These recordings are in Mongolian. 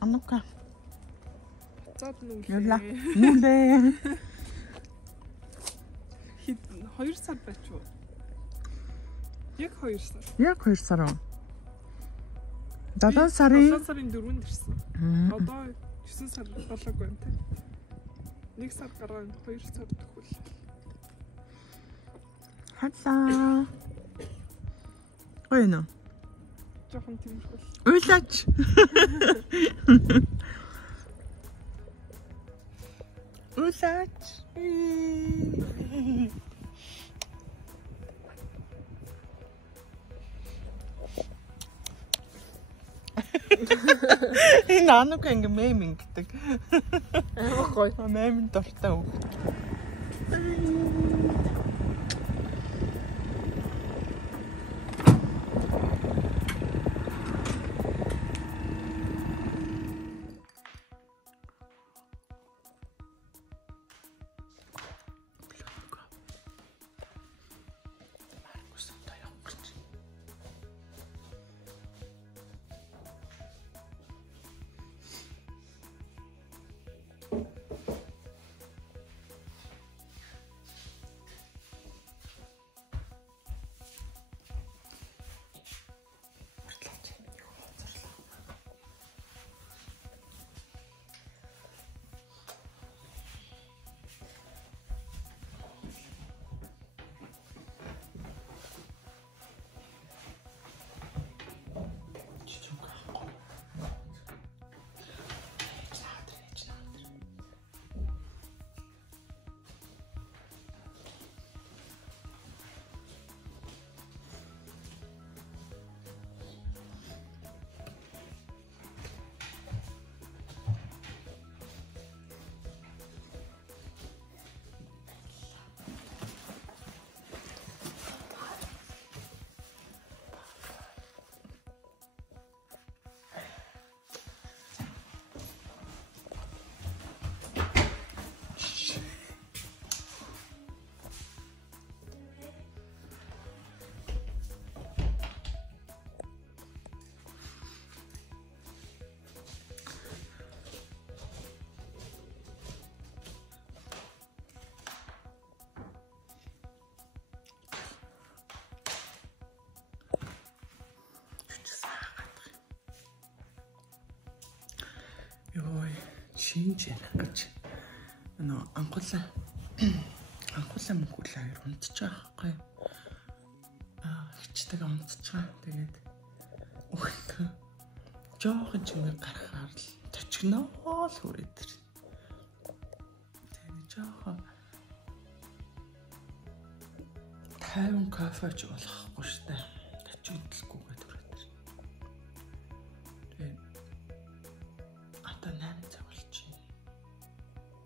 Анука. Зад нүлээ. Явла. Нүлээ. 2 сар байж уу? Яг 2 сар. Яг 2 сар уу? 7 сарын 7 сарын 4-нд ирсэн. Одоо 9 сар болоогүй юм те. 1 сар гараа 2 сар төгөл. Хацаа. Ойно. Жохон тиймэрхүү. Уйлаач. Уйлаач. Энэ Анука ингээ меминг гэдэг. Амар гоё. Меминг дуртай үг. Йой, шинж гэж анхуулаа мөхөл хоёр унтчих байхгүй. Хичдэг унтчих. Тэгээд өглөө жоохон чимээ гарахаар л төчгнөө л хүрээд тэр. Тэгээд жоохон 50 кофе ч болохгүй шүү дээ. Төчгөлгүйгээ түрээд тэр. Тэгээд одоо 8 цаг болчихно.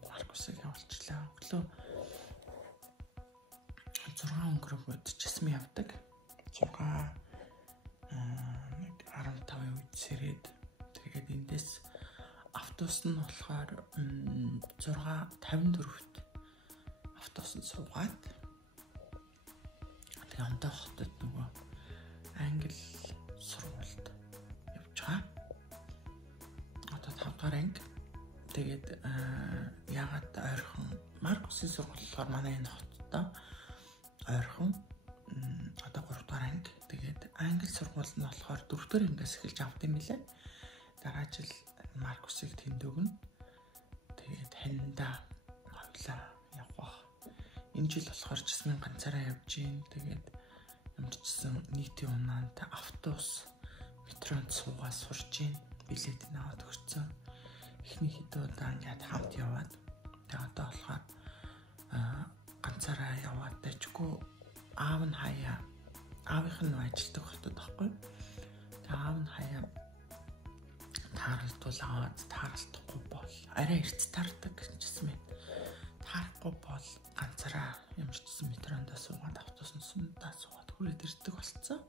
Маркусыг явуулчлаа. Өглөө 6 өнгөрөг удчихсан явдаг. 6 15-ийн үед сэрээд тэгээд эндээс автобус нь болохоор 6:54-т автобусанд суугаад тэгээд ондоо хотод нөгөө англи сургуульд явж байгаа. Одоо 5 дахь анги. Тэгээд ягаад ойрхон Маркусын сургууль болохоор манай энэ хоттой ойрхон одоо 3 дахь анги. Тэгээд англи сургууль нь болохоор 4 дахь ангиас эхэлж авт юм билээ. Дараа жил Маркусыг тэнд өгнө. Тэгээд ханьда хавлаа явах. Энэ жил болохоор Жасмин ганцаараа явж гин. Тэгээд ямарчсан нийтийн унаанд автобус метронд суугаад сурж гин. Билет аваад өгсөн. Эхний хэд удаа ингээд хамт яваад. Тэгээд одоо болохоор ганцаараа яваад дэжгүй аав нь хаяа аавынх нь ажилтдаг хотод байхгүй. Тэгээд аав нь хаяа тааралдуул аваад тааралдахгүй бол арай эрт таардаг гэсэн мэт. Таарахгүй бол ганцаараа ямарчсан метронд суугаад автобусанд суугаад хүрээд ирдэг болцсон.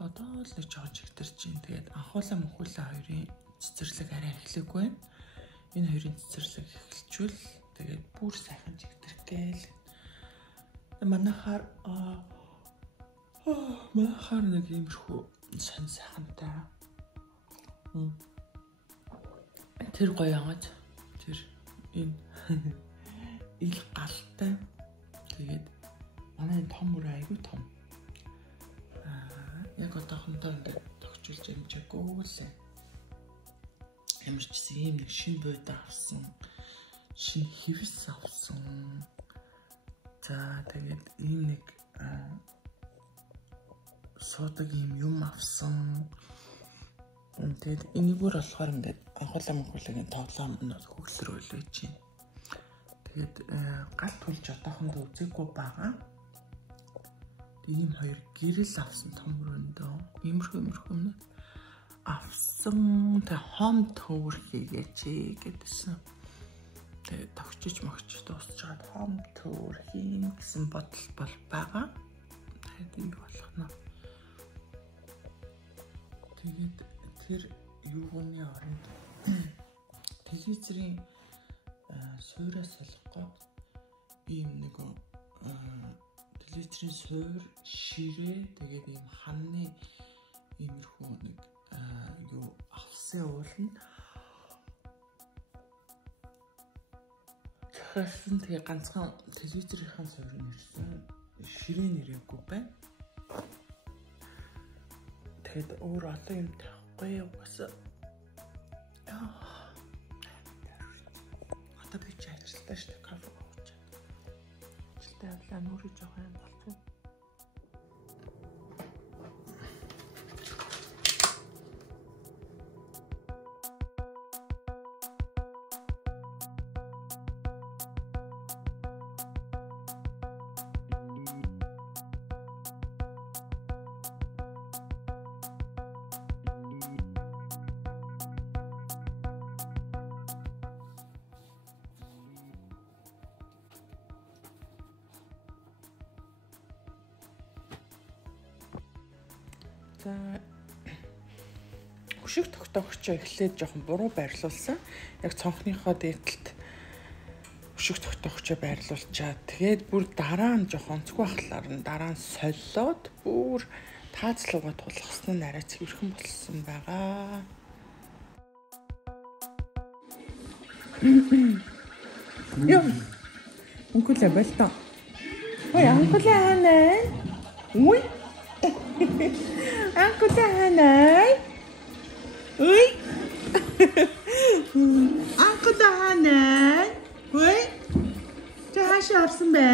Одоо л нэг жоохон чигтэрч юм. Тэгээд анхуулаа мөхүүлээ хоёрын цэцэрлэг арай эхлэхгүй байна. Энэ хоёрын цэцэрлэг эхэлчвэл тэгээд бүр сайхан чигтэргээл. Манайхаар нэг иймэрхүү сонь сайхантай. Тэр гоё яагаад тэр энэ ил галтай. Тэгээд манай том мөр айгүй том. Яг одоохондоо ингээд тогтчулж амжаагүй лээ. Ямар ч юм нэг шинэ бод авсан. Шинэ хэвс авсан. За тэгээд ийм нэг суудаг юм авсан. Тэгээд энийгээр болохоор ингээд анхуулан тоглоом хөглөр байлж байна. Тэгээд гал түлж одоохондоо үзээгүй байгаа. Ийм хоёр гэрэл авсан том өрөөндөө иймэрхүү юм авсан. Тэг хом төвөр хийгээч гэдсэн. Тэг тогчиж могч дуусчаад хом төвөр хийн гэсэн бодол бол байгаа. Тэгээд юу болох нь. Тэгээд тэр юуны оронд телевизрийн суурьа солихгоо ийм нэг телевизрийн суур ширээ тэгээд ийм ханны иймэрхүү нэг юу авсан уулна. Тэгэхээр тэгээ ганцхан телевизрийн суурь нэрсэн ширээ нэрээгүй байна. Тэгээд өөр олон юм тавихгүй угаасаа. Одоо би ч ажилтаа шүү дээ кафе гоож. Ажилтаа явлаа нүрий жоох юм болчихсон. За хөшиг тогтоогчоо эхлээд жоохон буруу байрлуулсан. Яг цонхныхоо дээдлэлт хөшиг тогтоогчоо байрлуулчаад тэгээд бүр дараа нь жоохон онцгүй ахлаар нь дараа нь солиод бүр таацлуугаа тулгасан нь арай цэвэрхэн болсон байгаа. Яа. Ункулэ бэлтаа. Ой, ункулэ ханаа. Ой. Анкулэ ханаа. Ой. Анкулэ ханаа. Ой. Чааш орсон бэ?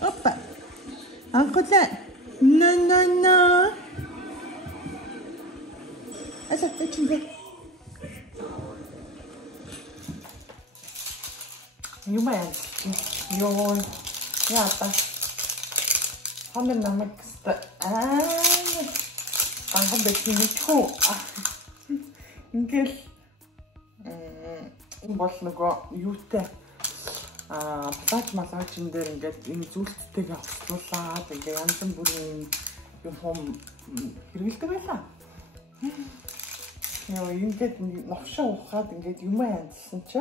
Опа. Анкулэ. No. Asa, тэчмэ. Юм яа. Ёо. Яата. Хамын намайг анган бэхний хөө. Ингээл энэ бол нөгөө юутай плаж малгажин дээр ингээд энэ зүйлттэйгээ хослуулаад ингээд янз бүрийн юм хэрэгэлдэг байлаа. Яа ингээд новшоо ухаад ингээд юм янзсан чи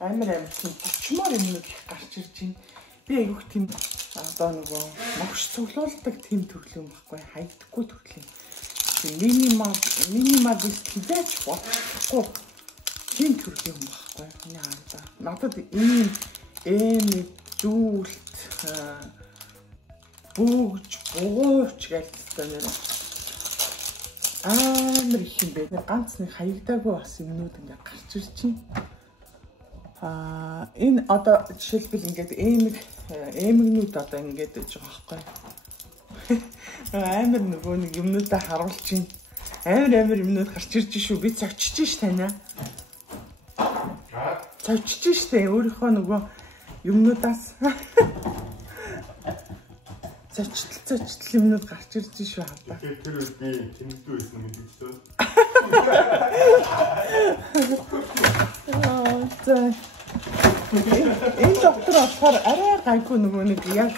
амар чимээр юм их гарч ирж байна. Би айгүйх тийм одоо нөгөө могш цуглуулдаг тийм төрлийн юм баггүй хайдаггүй төрлийн. Минималист гэж бодохгүй тийм төрлийн юм баггүй. Миний харагдаа. Надад ийм зүйлт бөөж бууч гэлтэй нэр амар их юм бэ. Ганц нэг хаягдаагүй бас юмнууд ингээд гарч ирж байна. Энэ одоо жишээлбэл ингээд эмэгнүүд одоо ингээд гэж байгаа байхгүй. Амар нөгөө нэг юмнуудаа харуулж чинь амар юмнууд гарч ирж шүү. Би цогчж ш танаа. Цогчж штэ өөрийнхөө нөгөө юмнуудаас цочтол юмнууд гарч ирж шүү хаа. Тэр үед би тэнэгдүү байсан гэдэг чинь. Энэ доктор болохоор арай гайгүй нөгөө нэг яг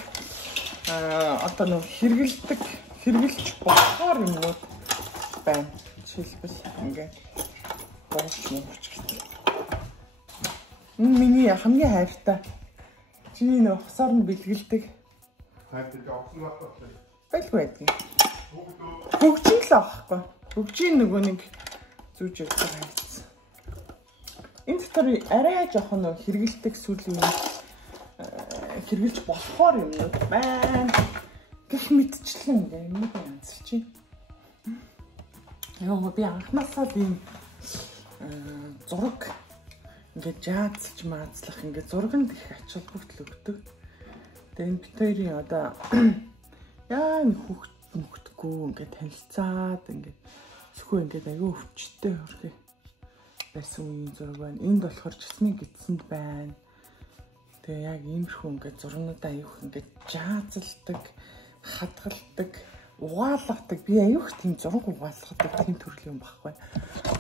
одоо нэг хэрэгжилж болохоор юмнууд байна. Жишээлбэл ингээд бооч мууч гэдэг. Миний хамгийн хайртай Чиний нөө хосоор нь бэлгэлдэг. хайртай огсон баттай. Байлгүй байдгийг. Хөгжин л аахгүй. Хөгжин нөгөө нэг зүүж явдаг хайцсан. Энэ дотор арай жоохон нөгөө хэрэгэлдэг сүлийн хэрэгэлж болохоор юмнууд байна. Гэх мэтчлэн ингээ юм янзлж байна. Яа би анхнаасаа ийм зураг ингээ жаацлж маацлах ингээ зурганд их ач холбогдол өгдөг. Тэгээ энэ битэрийн одоо яа мөхтгөө ингээ танилцаад ингээ зөвхөн ингээ аягүй өвчтэй хөрхий байсан үеийн зураг байна. Энд болохоор чисний гидсэнд байна. Тэгээ яг иймэрхүү ингээ зургуудаа аяух ингээ жаацлдаг, хадгалдаг, угаалгадаг. Би аяух тийм зураг угаалгадаг тийм төрлийн юм баггүй.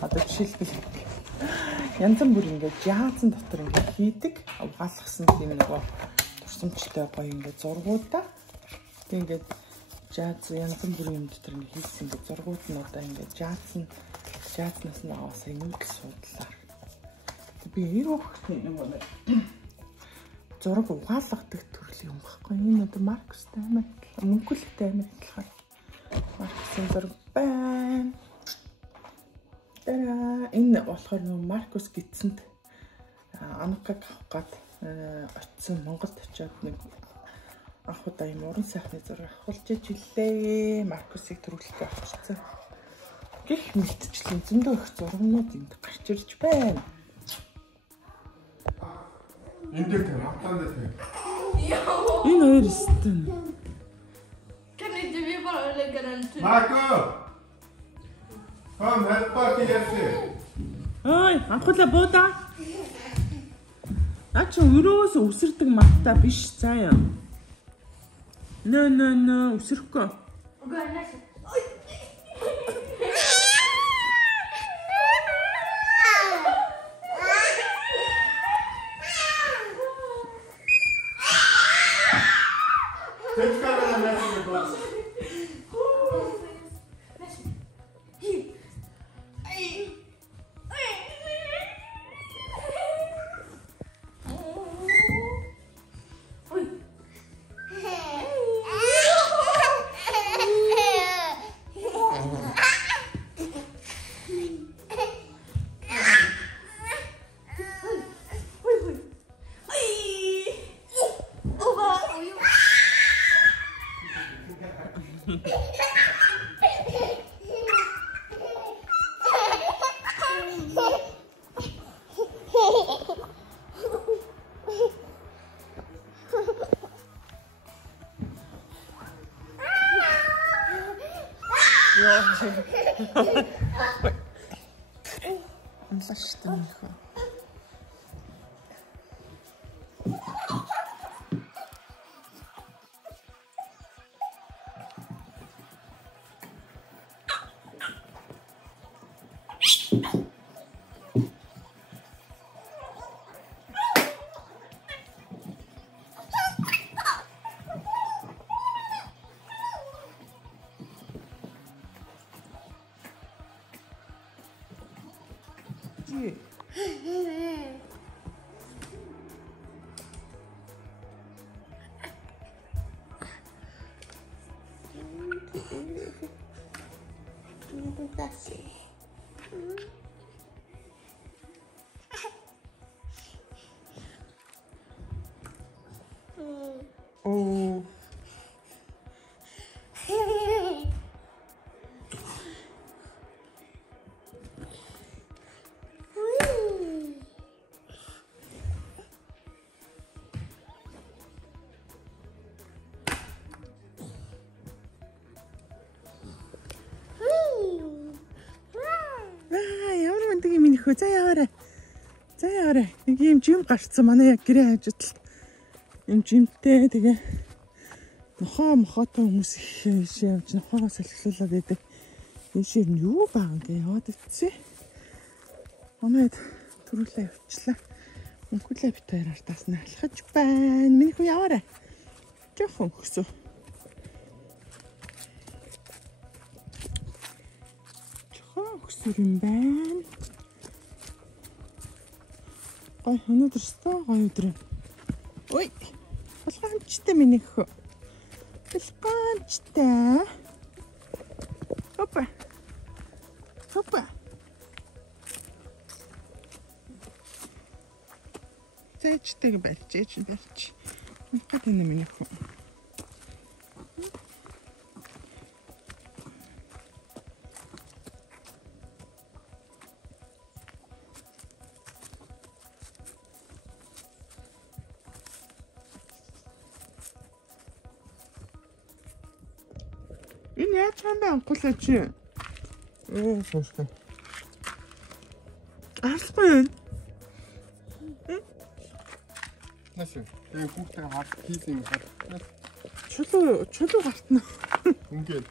Одоо жишээлбэл янз бүр ингээ жаацсан дотор ингээ хийдэг, угаалгасан тийм нөгөө турсамжтай гоё ингээ зургуудаа. Тэг ингээ жаац янз бүрийн юм дотор ингээ хийсэн ингээ зургууд нь одоо ингээ жаацнаас нь аваасаа нүүдэл судлаар. Би аяух тийм нэг зураг угаалгадаг төрлийн юм баггүй. Энэ одоо Маркустай амар мөнгөлтэй амар адилхан. Маркусын зураг байна. Энэ болохоор нөө Маркус гидсэнд анхаг авах гээд очисон Монголд очиод нэг анх удаа юм уран сайхны зураг авахулж ижилээ. Маркусыг төрүүлэлтэд авчихсан. Гэх мэтчлэн зөндөө их зургнууд энд гарч ирж байна. Энд дээр матан дээр. Энэ хоёр стен. Марко! Come help party here. Ой, анхуулаа буудаа. Ачи өрөөс үсэрдэг матта биш заяа. No, үсрэхгүй. Амлаштай нөхөө. Oh. За яваарай. Нэг юм жим гарцсан манай яг гэрээ хажууд юм жимтэй тэгээ мохоотой хүмүүс их явж нохоогоо салхилуулаад байдаг. Энэ шиг юу баа ингээ яваад ицсэн. Амайд төрүүлээ явчлаа. Мөнгөлөө бит хоёроор таснаа алхаж байна. Миний хүү яваарай. Жохон хөксөө. Жохон хөксөө юм байна. Ой, өнөөдөр өстой гоё өдөр. Ой. Булгаамжтай миний хөө. Булгаамжтай. Опа. Опа. Зайчтайг барьж, ээж барьж. Махад энэ миний хөө. Энэ яаж хандаа анхуулаа чи? Сонсгоо. Арахгүй юу? Нэшээ. Тэгээ хүүхдээ хаад хийсэн хаад. Чулуу гартна. Ингээд.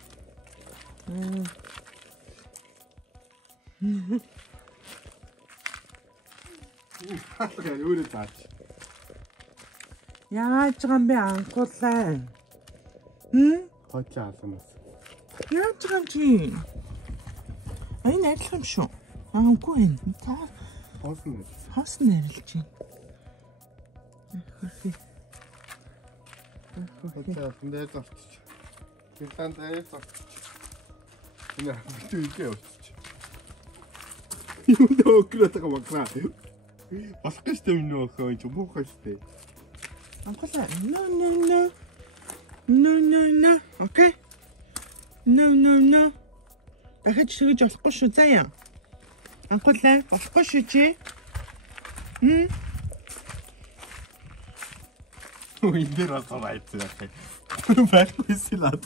Хаагаа өөрөө таач. Яаж байгаа юм бэ анхуулаа? Хоцоо асуумас. Яаж байгаа юм чи? Энэ арилах юм шүү. Үгүй энэ. За Хоосон. хоосон арилж байна. Хоцоо дээр завчих. Тэглэн дээр завчих. Энэ бүтээгээ өчч. Юу дөөрөтөг багнаа. Болох гэж тэмнэ өхөө чи буухай штэ. Анхуулаа. No. Окей. No. Дахиж тэгж болохгүй шүү заяа. Анхуулаа. Болохгүй шүү чи. Ой дээр асууж яах вэ? Байхгүйсэн лаад.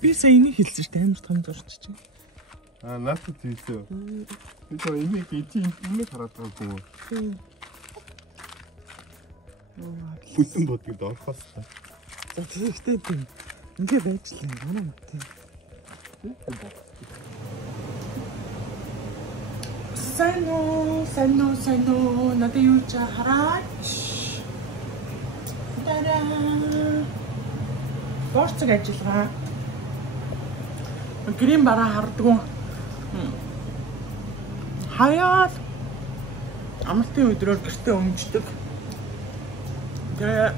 Би сая энийг хэлсэн шүү дээ амар том зурч чи. Наатад тийсээ. Би то энийг энийг хараад байгаа юм. Бүтэн бодгод орхоос. За тэгтээ тийм. Ингээ байж л юм манай мөтэй. Сано надад юу ч хараач. Тара. Борцог ажиллагаа. Грин бараа хардггүй. Хаяад амралтын өдрөөр гэртээ өмждөг. Тэгээ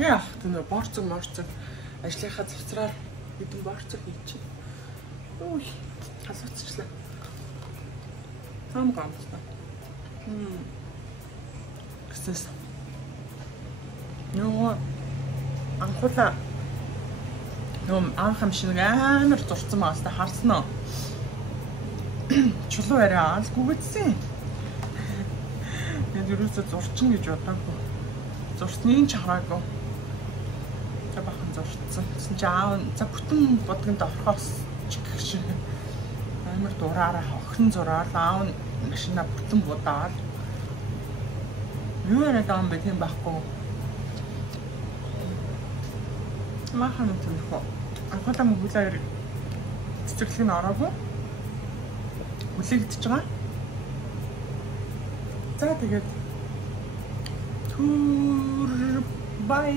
яах вэ? Борцог ажлынхаа завцраар хэдэн борцог хийчих. Ой, хасууцчлаа. Ам гамтаа. Гэсээс. Нөө анхуулаа. Нөө анхам шиг амар зурцсан маас та харсан уу? Чулуу арай алгүй гэсэн. Яг юусоо зурчин гэж бодоогүй. Зурсныг ч хараагүй. За бахан зурцсан. Гэсэн чи аав за бүтэн бодгонд орхоос ч гэх шиг амар дураараа охин зураад аав машина бүтэн будаад. Юу яриад байгаа юм бэ тийм байхгүй. Махан төлөхөө. Анхуулаа мөгүүлээр цэцэрлэг нь ороогүй. Хүлээгдэж байгаа. За тэгээд түр бай